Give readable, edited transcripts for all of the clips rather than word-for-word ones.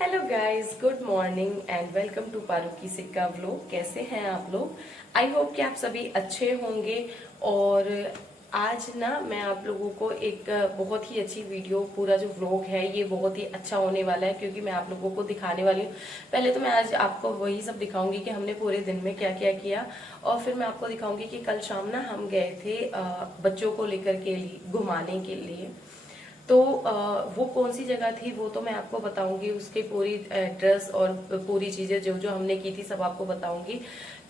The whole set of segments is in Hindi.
Hello guys, good morning and welcome to Paru की सिक्का व्लॉग। कैसे हैं आप लोग? आई होप कि आप सभी अच्छे होंगे। और आज ना मैं आप लोगों को एक बहुत ही अच्छी वीडियो, पूरा जो व्लॉग है ये बहुत ही अच्छा होने वाला है, क्योंकि मैं आप लोगों को दिखाने वाली हूँ। पहले तो मैं आज आपको वही सब दिखाऊंगी कि हमने पूरे दिन में क्या क्या किया, और फिर मैं आपको दिखाऊंगी कि कल शाम ना हम गए थे बच्चों को लेकर के लिए घुमाने के लिए। तो वो कौन सी जगह थी वो तो मैं आपको बताऊंगी, उसकी पूरी एड्रेस और पूरी चीजें जो जो हमने की थी सब आपको बताऊंगी।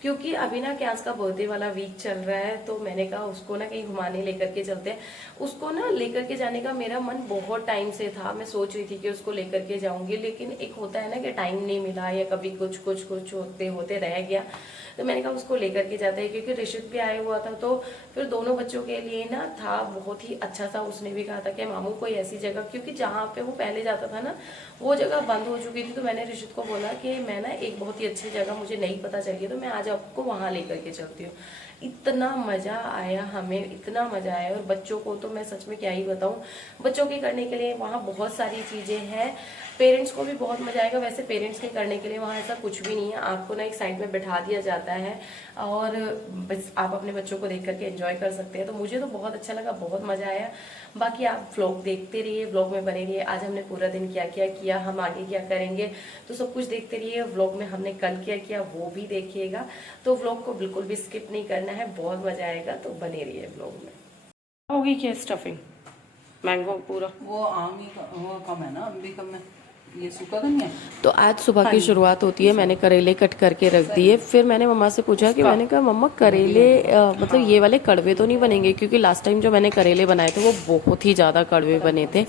क्योंकि अभी ना कैंस का बर्थडे वाला वीक चल रहा है, तो मैंने कहा उसको ना कहीं घुमाने लेकर के चलते हैं। उसको ना लेकर के जाने का मेरा मन बहुत टाइम से था। मैं सोच रही थी कि उसको लेकर के जाऊंगी, लेकिन एक होता है ना कि टाइम नहीं मिला, या कभी कुछ कुछ कुछ होते होते रह गया। तो मैंने कहा उसको लेकर के जाते हैं, क्योंकि ऋषित भी आया हुआ था। तो फिर दोनों बच्चों के लिए ना था बहुत ही अच्छा सा। उसने भी कहा था कि मामू कोई ऐसी जगह, क्योंकि जहाँ पे वो पहले जाता था ना वो जगह बंद हो चुकी थी। तो मैंने ऋषित को बोला कि मैं ना एक बहुत ही अच्छी जगह मुझे नहीं पता चली है, तो मैं आज आपको वहां लेकर के चलती हूँ। इतना मजा आया हमें, इतना मजा आया। और बच्चों को तो मैं सच में क्या ही बताऊं, बच्चों के करने के लिए वहाँ बहुत सारी चीजें हैं। पेरेंट्स को भी बहुत मजा आएगा। वैसे पेरेंट्स के करने के लिए वहाँ ऐसा कुछ भी नहीं है, आपको ना एक साइड में बैठा दिया जाता है और बस आप अपने बच्चों को देख करके एंजॉय कर सकते हैं। तो मुझे तो बहुत अच्छा लगा, बहुत मजा आया। बाकी आप व्लॉग देखते रहिए, व्लॉग में बने रहिए। आज हमने पूरा दिन क्या क्या किया, हम आगे क्या करेंगे, तो सब कुछ देखते रहिए। व्लॉग में हमने कल क्या किया वो भी देखिएगा। तो व्लॉग को बिल्कुल भी स्किप नहीं करना है, बहुत मजा आएगा। तो बने रहिए व्लॉग में। होगी क्या स्टफिंग? मैंगो पूरा वो आम ही वो कम है ना, अम्बी कम है। ये सूखा धनिया है। तो आज सुबह हाँ की जी। शुरुआत होती है। मैंने करेले कट करके रख दिए। फिर मैंने मम्मा से पूछा कि उसका मैंने कहा मम्मा करेले मतलब ये वाले कड़वे तो नहीं बनेंगे, क्योंकि लास्ट टाइम जो मैंने करेले बनाए थे वो बहुत ही ज्यादा कड़वे बने थे।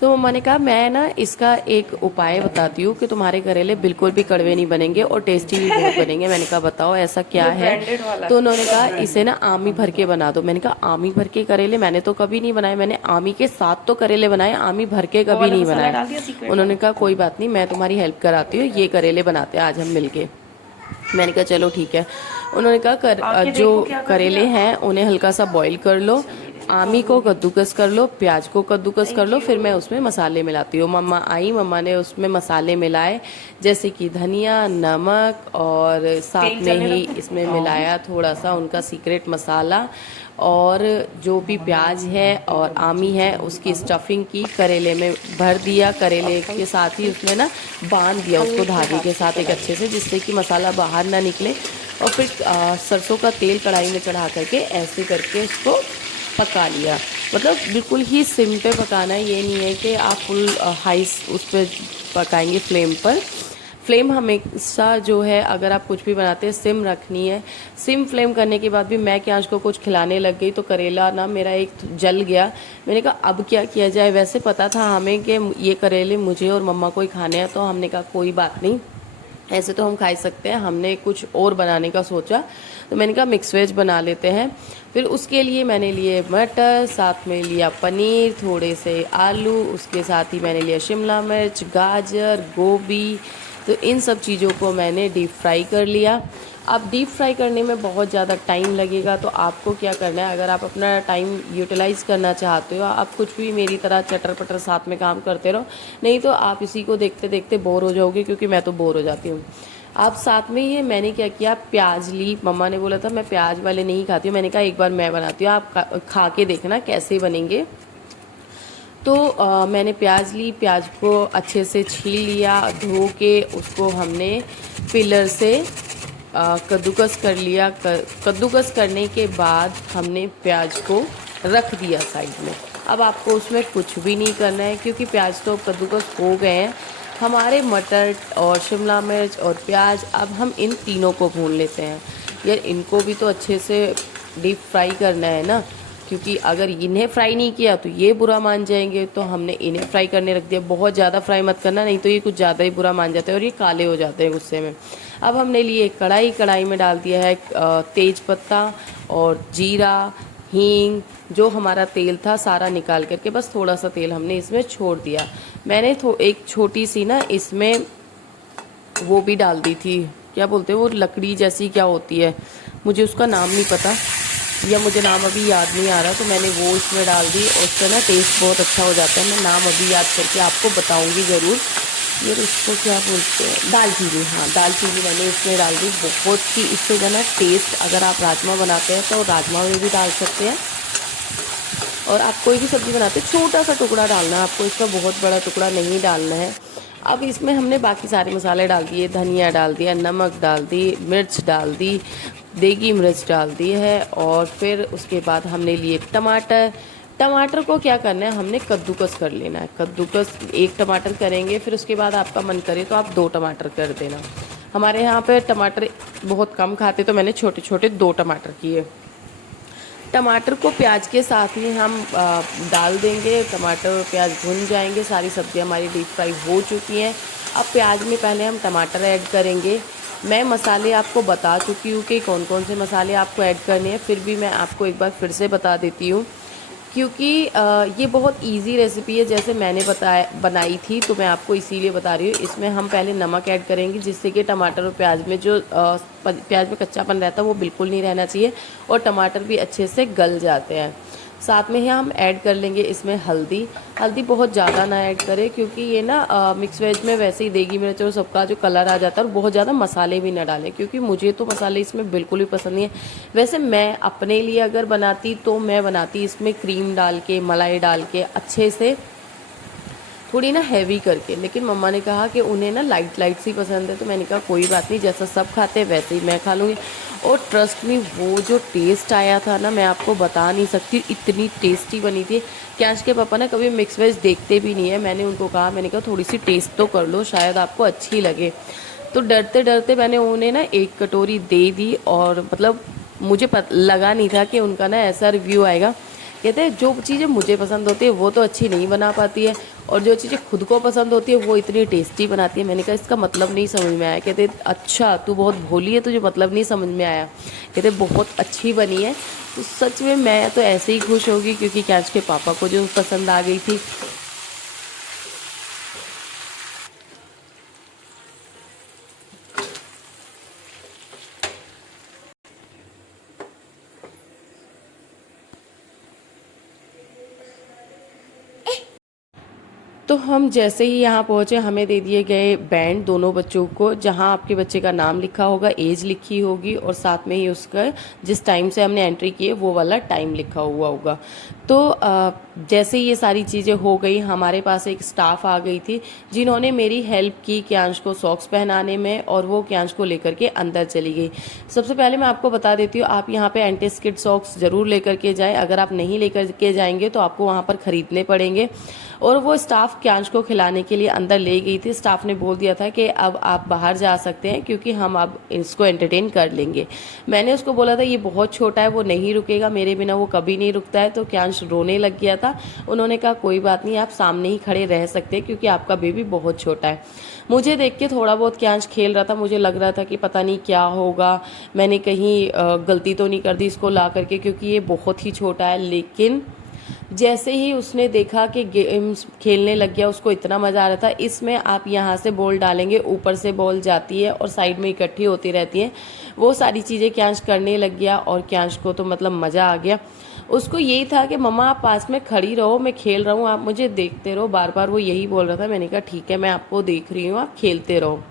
तो मम्मा ने कहा मैं ना इसका एक उपाय बताती हूँ कि तुम्हारे करेले बिल्कुल भी कड़वे नहीं बनेंगे और टेस्टी भी बहुत बनेंगे। मैंने कहा बताओ ऐसा क्या है। तो उन्होंने कहा इसे ना आमी भर के बना दो। मैंने कहा आमी भर के करेले मैंने तो कभी नहीं बनाए, मैंने आमी के साथ तो करेले बनाए, आमी भर के कभी नहीं बनाए। उन्होंने कहा कोई बात नहीं, मैं तुम्हारी हेल्प कराती हूँ, ये करेले बनाते हैं आज हम मिलके। मैंने कहा चलो ठीक है। उन्होंने कहा जो करेले हैं उन्हें हल्का सा बॉईल कर लो, आमी को कद्दूकस कर लो, प्याज को कद्दूकस कर लो, फिर मैं उसमें मसाले मिलाती हूँ। मम्मा आई, मम्मा ने उसमें मसाले मिलाए, जैसे कि धनिया, नमक, और साथ में ही इसमें मिलाया थोड़ा सा उनका सीक्रेट मसाला। और जो भी प्याज है और आमी है उसकी स्टफिंग की करेले में भर दिया। करेले के साथ ही उसमें ना बांध दिया उसको धागे के साथ एक अच्छे से, जिससे कि मसाला बाहर ना निकले। और फिर सरसों का तेल कढ़ाई में चढ़ा करके ऐसे करके उसको पका लिया। मतलब बिल्कुल ही सिम पे पकाना है, ये नहीं है कि आप फुल हाई उस पर पकाएंगे फ्लेम पर। फ्लेम हमेशा जो है अगर आप कुछ भी बनाते हैं सिम रखनी है। सिम फ्लेम करने के बाद भी मैं क्या को कुछ खिलाने लग गई, तो करेला ना मेरा एक जल गया। मैंने कहा अब क्या किया जाए। वैसे पता था हमें कि ये करेले मुझे और मम्मा को ही खाने हैं, तो हमने कहा कोई बात नहीं, ऐसे तो हम खा ही सकते हैं। हमने कुछ और बनाने का सोचा, तो मैंने कहा मिक्स वेज बना लेते हैं। फिर उसके लिए मैंने लिए मटर, साथ में लिया पनीर, थोड़े से आलू, उसके साथ ही मैंने लिया शिमला मिर्च, गाजर, गोभी। तो इन सब चीज़ों को मैंने डीप फ्राई कर लिया। अब डीप फ्राई करने में बहुत ज़्यादा टाइम लगेगा, तो आपको क्या करना है, अगर आप अपना टाइम यूटिलाइज़ करना चाहते हो, आप कुछ भी मेरी तरह चटर पटर साथ में काम करते रहो, नहीं तो आप इसी को देखते देखते बोर हो जाओगे, क्योंकि मैं तो बोर हो जाती हूँ। आप साथ में ये मैंने क्या किया, प्याज ली। मम्मा ने बोला था मैं प्याज वाले नहीं खाती हूँ, मैंने कहा एक बार मैं बनाती हूँ, आप खा के देखना कैसे बनेंगे। तो मैंने प्याज ली, प्याज को अच्छे से छील लिया, धो के उसको हमने पिलर से कद्दूकस कर लिया। कद्दूकस करने के बाद हमने प्याज को रख दिया साइड में। अब आपको उसमें कुछ भी नहीं करना है, क्योंकि प्याज तो कद्दूकस हो गए हैं। हमारे मटर और शिमला मिर्च और प्याज, अब हम इन तीनों को भून लेते हैं। यार इनको भी तो अच्छे से डीप फ्राई करना है ना, क्योंकि अगर इन्हें फ्राई नहीं किया तो ये बुरा मान जाएंगे। तो हमने इन्हें फ्राई करने रख दिया। बहुत ज़्यादा फ्राई मत करना, नहीं तो ये कुछ ज़्यादा ही बुरा मान जाते हैं और ये काले हो जाते हैं गुस्से में। अब हमने लिए कढ़ाई, कढ़ाई में डाल दिया है तेज पत्ता और जीरा, हींग। जो हमारा तेल था सारा निकाल करके बस थोड़ा सा तेल हमने इसमें छोड़ दिया। मैंने एक छोटी सी ना इसमें वो भी डाल दी थी, क्या बोलते हैं वो लकड़ी जैसी क्या होती है, मुझे उसका नाम नहीं पता, या मुझे नाम अभी याद नहीं आ रहा। तो मैंने वो इसमें डाल दी, और उसका ना टेस्ट बहुत अच्छा हो जाता है। मैं नाम अभी याद करके आपको बताऊंगी ज़रूर। ये इसको क्या बोलते हैं, दालचीनी। हाँ, दालचीनी मैंने इसमें डाल दी। बहुत ही इससे जो है ना टेस्ट, अगर आप राजमा बनाते हैं तो राजमा में भी डाल सकते हैं, और आप कोई भी सब्ज़ी बनाते हैं छोटा सा टुकड़ा डालना है आपको, इसका बहुत बड़ा टुकड़ा नहीं डालना है। अब इसमें हमने बाकी सारे मसाले डाल दिए, धनिया डाल दिया, नमक डाल दी, मिर्च डाल दी, देगी मिर्च डाल दी है, और फिर उसके बाद हमने लिए टमाटर। टमाटर को क्या करना है, हमने कद्दूकस कर लेना है। कद्दूकस एक टमाटर करेंगे, फिर उसके बाद आपका मन करे तो आप 2 टमाटर कर देना। हमारे यहाँ पे टमाटर बहुत कम खाते, तो मैंने छोटे छोटे 2 टमाटर किए। टमाटर को प्याज के साथ ही हम डाल देंगे। टमाटर और प्याज भुन जाएंगे, सारी सब्जियां हमारी डीप फ्राई हो चुकी हैं। अब प्याज में पहले हम टमाटर ऐड करेंगे। मैं मसाले आपको बता चुकी हूँ कि कौन कौन से मसाले आपको ऐड करने हैं, फिर भी मैं आपको एक बार फिर से बता देती हूँ, क्योंकि ये बहुत इजी रेसिपी है। जैसे मैंने बनाई थी, तो मैं आपको इसीलिए बता रही हूँ। इसमें हम पहले नमक ऐड करेंगे, जिससे कि टमाटर और प्याज में जो प्याज में कच्चापन रहता है वो बिल्कुल नहीं रहना चाहिए, और टमाटर भी अच्छे से गल जाते हैं। साथ में ही हम ऐड कर लेंगे इसमें हल्दी। हल्दी बहुत ज़्यादा ना ऐड करें, क्योंकि ये ना मिक्स वेज में वैसे ही देगी मिर्च और सबका जो कलर आ जाता है, और बहुत ज़्यादा मसाले भी ना डालें, क्योंकि मुझे तो मसाले इसमें बिल्कुल भी पसंद नहीं है। वैसे मैं अपने लिए अगर बनाती तो मैं बनाती इसमें क्रीम डाल के, मलाई डाल के अच्छे से, थोड़ी ना हैवी करके, लेकिन मम्मा ने कहा कि उन्हें ना लाइट लाइट सी पसंद है, तो मैंने कहा कोई बात नहीं, जैसा सब खाते हैं वैसे ही मैं खा लूँगी। और ट्रस्ट मी, वो जो टेस्ट आया था ना, मैं आपको बता नहीं सकती, इतनी टेस्टी बनी थी। कैश के पापा ना कभी मिक्स वेज देखते भी नहीं है। मैंने उनको कहा, मैंने कहा थोड़ी सी टेस्ट तो कर लो, शायद आपको अच्छी लगे। तो डरते डरते मैंने उन्हें ना 1 कटोरी दे दी, और मतलब मुझे लगा नहीं था कि उनका ना ऐसा रिव्यू आएगा। कहते हैं जो चीज़ें मुझे पसंद होती है वो तो अच्छी नहीं बना पाती है, और जो चीज़ें खुद को पसंद होती है वो इतनी टेस्टी बनाती है। मैंने कहा इसका मतलब नहीं समझ में आया। कहते अच्छा तू बहुत भोली है, तुझे मतलब नहीं समझ में आया। कहते बहुत अच्छी बनी है। तो सच में मैं तो ऐसे ही खुश होगी, क्योंकि कैच के पापा को जो पसंद आ गई थी। तो हम जैसे ही यहाँ पहुँचे, हमें दे दिए गए बैंड दोनों बच्चों को, जहाँ आपके बच्चे का नाम लिखा होगा, एज लिखी होगी, और साथ में ही उसका जिस टाइम से हमने एंट्री की है वो वाला टाइम लिखा हुआ होगा। तो जैसे ही ये सारी चीज़ें हो गई, हमारे पास एक स्टाफ आ गई थी, जिन्होंने मेरी हेल्प की क्यांश को सॉक्स पहनाने में, और वो क्यांश को लेकर के अंदर चली गई। सबसे पहले मैं आपको बता देती हूँ, आप यहाँ पे एंटी स्किड सॉक्स ज़रूर लेकर के जाएं। अगर आप नहीं लेकर के जाएंगे तो आपको वहाँ पर ख़रीदने पड़ेंगे। और वो स्टाफ क्यांश को खिलाने के लिए अंदर ले गई थी। स्टाफ ने बोल दिया था कि अब आप बाहर जा सकते हैं, क्योंकि हम अब इसको एंटरटेन कर लेंगे। मैंने उसको बोला था ये बहुत छोटा है, वो नहीं रुकेगा, मेरे बिना वो कभी नहीं रुकता है। तो क्यांश रोने लग गया था। उन्होंने कहा कोई बात नहीं, आप सामने ही खड़े रह सकते हैं, क्योंकि आपका बेबी बहुत छोटा है। मुझे देख के थोड़ा बहुत क्यांश खेल रहा था, मुझे लग रहा था कि पता नहीं क्या होगा, मैंने कहीं गलती तो नहीं कर दी इसको ला करके, क्योंकि ये बहुत ही छोटा है। लेकिन जैसे ही उसने देखा कि गेम्स खेलने लग गया, उसको इतना मज़ा आ रहा था। इसमें आप यहाँ से बॉल डालेंगे, ऊपर से बॉल जाती है और साइड में इकट्ठी होती रहती हैं। वो सारी चीज़ें क्यांश करने लग गया, और क्यांश को तो मतलब मज़ा आ गया। उसको यही था कि मम्मा आप पास में खड़ी रहो, मैं खेल रहा हूँ, आप मुझे देखते रहो। बार बार वो यही बोल रहा था। मैंने कहा ठीक है, मैं आपको देख रही हूँ, आप खेलते रहो।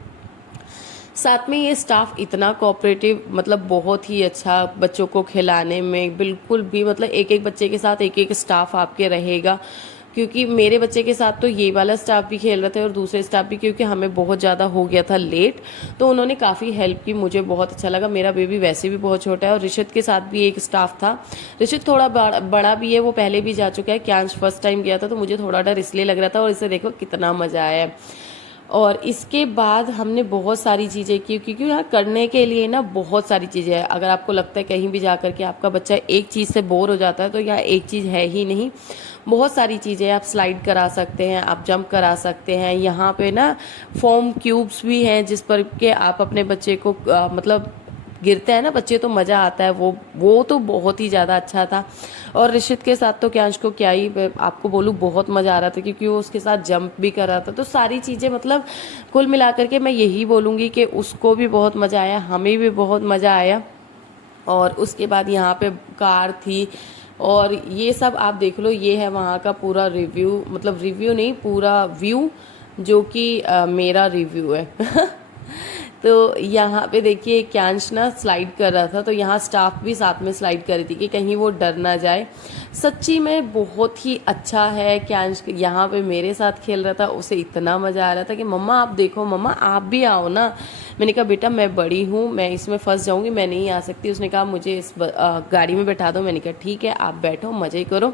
साथ में ये स्टाफ इतना कोऑपरेटिव, मतलब बहुत ही अच्छा बच्चों को खिलाने में, बिल्कुल भी मतलब एक एक बच्चे के साथ एक एक स्टाफ आपके रहेगा। क्योंकि मेरे बच्चे के साथ तो ये वाला स्टाफ भी खेल रहे थे, और दूसरे स्टाफ भी, क्योंकि हमें बहुत ज़्यादा हो गया था लेट, तो उन्होंने काफ़ी हेल्प की। मुझे बहुत अच्छा लगा। मेरा बेबी वैसे भी बहुत छोटा है। और ऋषित के साथ भी एक स्टाफ था। ऋषित थोड़ा बड़ा भी है, वो पहले भी जा चुका है। क्यांश फर्स्ट टाइम गया था, तो मुझे थोड़ा डर इसलिए लग रहा था, और इसे देखो कितना मज़ा आया है। और इसके बाद हमने बहुत सारी चीज़ें की, क्योंकि यहाँ करने के लिए ना बहुत सारी चीज़ें हैं। अगर आपको लगता है कहीं भी जा कर के आपका बच्चा एक चीज़ से बोर हो जाता है, तो यहाँ एक चीज़ है ही नहीं, बहुत सारी चीज़ें। आप स्लाइड करा सकते हैं, आप जंप करा सकते हैं। यहाँ पे ना फोम क्यूब्स भी हैं, जिस पर के आप अपने बच्चे को मतलब गिरते हैं ना बच्चे, तो मज़ा आता है। वो तो बहुत ही ज़्यादा अच्छा था। और ऋषित के साथ तो क्यांश को क्या ही आपको बोलूँ, बहुत मज़ा आ रहा था, क्योंकि वो उसके साथ जंप भी कर रहा था। तो सारी चीज़ें मतलब कुल मिलाकर के मैं यही बोलूँगी कि उसको भी बहुत मज़ा आया, हमें भी बहुत मज़ा आया। और उसके बाद यहाँ पे कार थी, और ये सब आप देख लो। ये है वहाँ का पूरा रिव्यू, मतलब रिव्यू नहीं, पूरा व्यू, जो कि मेरा रिव्यू है। तो यहाँ पे देखिए कैंश ना स्लाइड कर रहा था, तो यहाँ स्टाफ भी साथ में स्लाइड कर रही थी कि कहीं वो डर ना जाए। सच्ची में बहुत ही अच्छा है। कैंश यहाँ पे मेरे साथ खेल रहा था, उसे इतना मज़ा आ रहा था कि मम्मा आप देखो, मम्मा आप भी आओ ना। मैंने कहा बेटा मैं बड़ी हूँ, मैं इसमें फंस जाऊँगी, मैं नहीं आ सकती। उसने कहा मुझे इस गाड़ी में बैठा दो। मैंने कहा ठीक है आप बैठो, मज़े करो।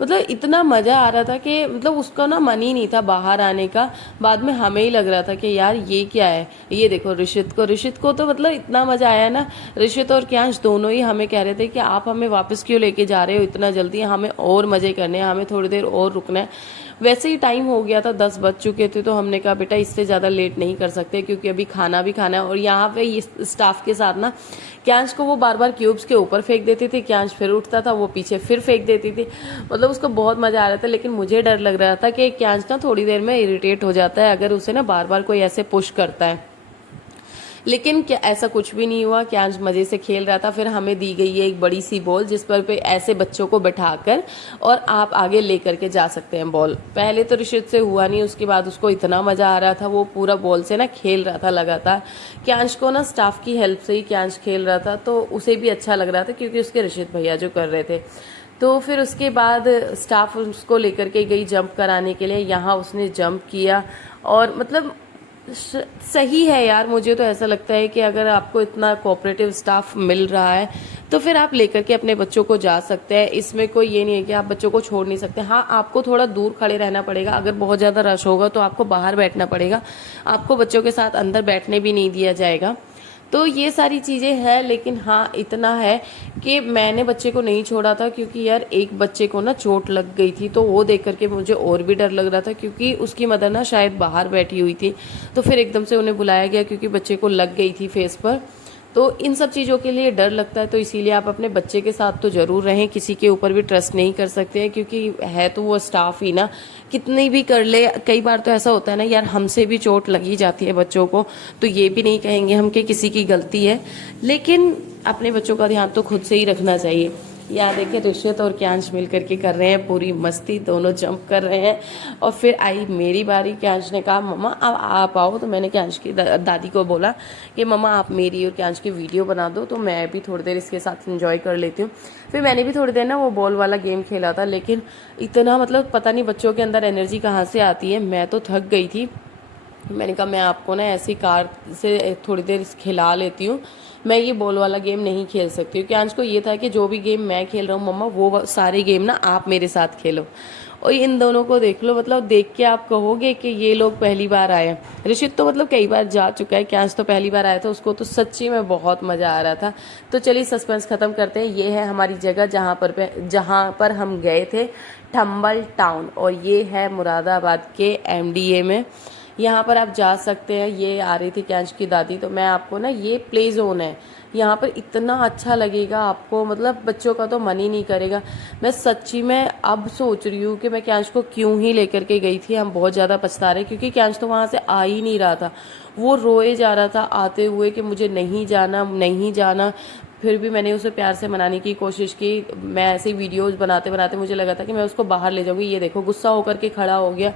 मतलब इतना मज़ा आ रहा था कि मतलब उसका ना मन ही नहीं था बाहर आने का। बाद में हमें ही लग रहा था कि यार ये क्या है। ये देखो ऋषित को तो मतलब इतना मज़ा आया ना। ऋषित और क्यांश दोनों ही हमें कह रहे थे कि आप हमें वापस क्यों लेके जा रहे हो इतना जल्दी, हमें और मज़े करने हैं, हमें थोड़ी देर और रुकना है। वैसे ही टाइम हो गया था, 10 बज चुके थे, तो हमने कहा बेटा इससे ज़्यादा लेट नहीं कर सकते क्योंकि अभी खाना भी खाना है। और यहाँ पे ये स्टाफ के साथ ना क्यांश को वो बार बार क्यूब्स के ऊपर फेंक देती थी, क्यांश फिर उठता था, वो पीछे फिर फेंक देती थी। मतलब उसको बहुत मज़ा आ रहा था, लेकिन मुझे डर लग रहा था कि क्यांश ना थोड़ी देर में इरिटेट हो जाता है अगर उसे ना बार बार कोई ऐसे पुश करता है। लेकिन क्या ऐसा कुछ भी नहीं हुआ, क्यांश मज़े से खेल रहा था। फिर हमें दी गई है एक बड़ी सी बॉल जिस पर पे ऐसे बच्चों को बैठाकर और आप आगे ले करके जा सकते हैं बॉल। पहले तो ऋषित से हुआ नहीं, उसके बाद उसको इतना मज़ा आ रहा था, वो पूरा बॉल से ना खेल रहा था लगातार। क्यांश को ना स्टाफ की हेल्प से ही क्यांश खेल रहा था, तो उसे भी अच्छा लग रहा था क्योंकि उसके ऋषित भैया जो कर रहे थे। तो फिर उसके बाद स्टाफ उसको लेकर के गई जंप कराने के लिए। यहाँ उसने जंप किया और मतलब सही है यार। मुझे तो ऐसा लगता है कि अगर आपको इतना कोऑपरेटिव स्टाफ मिल रहा है तो फिर आप लेकर के अपने बच्चों को जा सकते हैं। इसमें कोई ये नहीं है कि आप बच्चों को छोड़ नहीं सकते। हाँ आपको थोड़ा दूर खड़े रहना पड़ेगा, अगर बहुत ज़्यादा रश होगा तो आपको बाहर बैठना पड़ेगा, आपको बच्चों के साथ अंदर बैठने भी नहीं दिया जाएगा। तो ये सारी चीज़ें हैं, लेकिन हाँ इतना है कि मैंने बच्चे को नहीं छोड़ा था क्योंकि यार एक बच्चे को ना चोट लग गई थी, तो वो देख करके मुझे और भी डर लग रहा था क्योंकि उसकी मदर ना शायद बाहर बैठी हुई थी। तो फिर एकदम से उन्हें बुलाया गया क्योंकि बच्चे को लग गई थी फेस पर। तो इन सब चीज़ों के लिए डर लगता है, तो इसीलिए आप अपने बच्चे के साथ तो ज़रूर रहें। किसी के ऊपर भी ट्रस्ट नहीं कर सकते हैं क्योंकि है तो वो स्टाफ ही ना, कितनी भी कर ले। कई बार तो ऐसा होता है ना यार, हमसे भी चोट लगी जाती है बच्चों को, तो ये भी नहीं कहेंगे हम कि किसी की गलती है, लेकिन अपने बच्चों का ध्यान तो खुद से ही रखना चाहिए। यहाँ देखिए ऋषित और क्यांश मिल करके कर रहे हैं पूरी मस्ती, दोनों जंप कर रहे हैं। और फिर आई मेरी बारी। क्यांश ने कहा मम्मा अब आप आओ, तो मैंने क्यांश की दादी को बोला कि मम्मा आप मेरी और क्यांश की वीडियो बना दो, तो मैं भी थोड़ी देर इसके साथ एंजॉय कर लेती हूँ। फिर मैंने भी थोड़ी देर ना वो बॉल वाला गेम खेला था, लेकिन इतना मतलब पता नहीं बच्चों के अंदर एनर्जी कहाँ से आती है, मैं तो थक गई थी। मैंने कहा मैं आपको ना ऐसी कार से थोड़ी देर खिला लेती हूँ, मैं ये बॉल वाला गेम नहीं खेल सकती हूँ। क्यांश को ये था कि जो भी गेम मैं खेल रहा हूँ मम्मा वो सारे गेम ना आप मेरे साथ खेलो। और इन दोनों को देख लो, मतलब देख के आप कहोगे कि ये लोग पहली बार आए हैं। ऋषित तो मतलब कई बार जा चुका है, क्यांश तो पहली बार आया था, उसको तो सच्ची में बहुत मज़ा आ रहा था। तो चलिए सस्पेंस ख़त्म करते हैं। ये है हमारी जगह जहाँ पर हम गए थे, ठम्बल टाउन, और ये है मुरादाबाद के MDA में। यहाँ पर आप जा सकते हैं। ये आ रही थी क्यांश की दादी, तो मैं आपको ना, ये प्ले जोन है, यहाँ पर इतना अच्छा लगेगा आपको, मतलब बच्चों का तो मन ही नहीं करेगा। मैं सच्ची में अब सोच रही हूँ कि मैं क्यांश को क्यों ही लेकर के गई थी। हम बहुत ज़्यादा पछता रहे क्योंकि क्यांश तो वहाँ से आ ही नहीं रहा था, वो रोए जा रहा था आते हुए कि मुझे नहीं जाना नहीं जाना। फिर भी मैंने उसे प्यार से मनाने की कोशिश की। मैं ऐसे वीडियोज़ बनाते बनाते मुझे लगा था कि मैं उसको बाहर ले जाऊँगी। ये देखो गुस्सा होकर के खड़ा हो गया।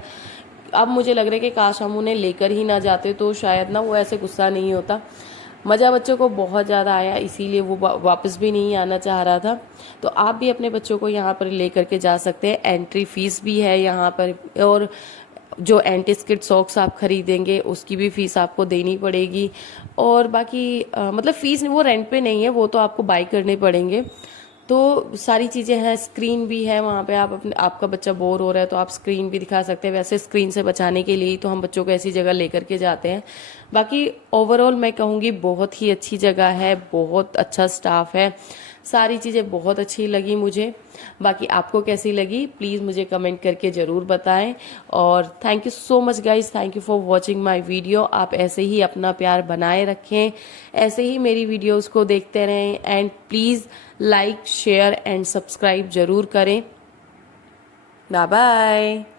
अब मुझे लग रहा है कि काश हम उन्हें लेकर ही ना जाते तो शायद ना वो ऐसे गुस्सा नहीं होता। मज़ा बच्चों को बहुत ज़्यादा आया, इसीलिए वो वापस भी नहीं आना चाह रहा था। तो आप भी अपने बच्चों को यहाँ पर ले करके जा सकते हैं। एंट्री फीस भी है यहाँ पर, और जो एंटी स्किड सॉक्स आप खरीदेंगे उसकी भी फीस आपको देनी पड़ेगी। और बाकी मतलब फ़ीस वो रेंट पे नहीं है, वो तो आपको बाई करने पड़ेंगे। तो सारी चीज़ें हैं, स्क्रीन भी है वहाँ पे। आप अपने आपका बच्चा बोर हो रहा है तो आप स्क्रीन भी दिखा सकते हैं। वैसे स्क्रीन से बचाने के लिए ही तो हम बच्चों को ऐसी जगह लेकर के जाते हैं। बाकी ओवरऑल मैं कहूँगी बहुत ही अच्छी जगह है, बहुत अच्छा स्टाफ है, सारी चीज़ें बहुत अच्छी लगी मुझे। बाकी आपको कैसी लगी प्लीज़ मुझे कमेंट करके ज़रूर बताएं। और thank you so much guys, thank you for watching my video. आप ऐसे ही अपना प्यार बनाए रखें, ऐसे ही मेरी वीडियोस को देखते रहें, and please like share and subscribe ज़रूर करें। Bye bye.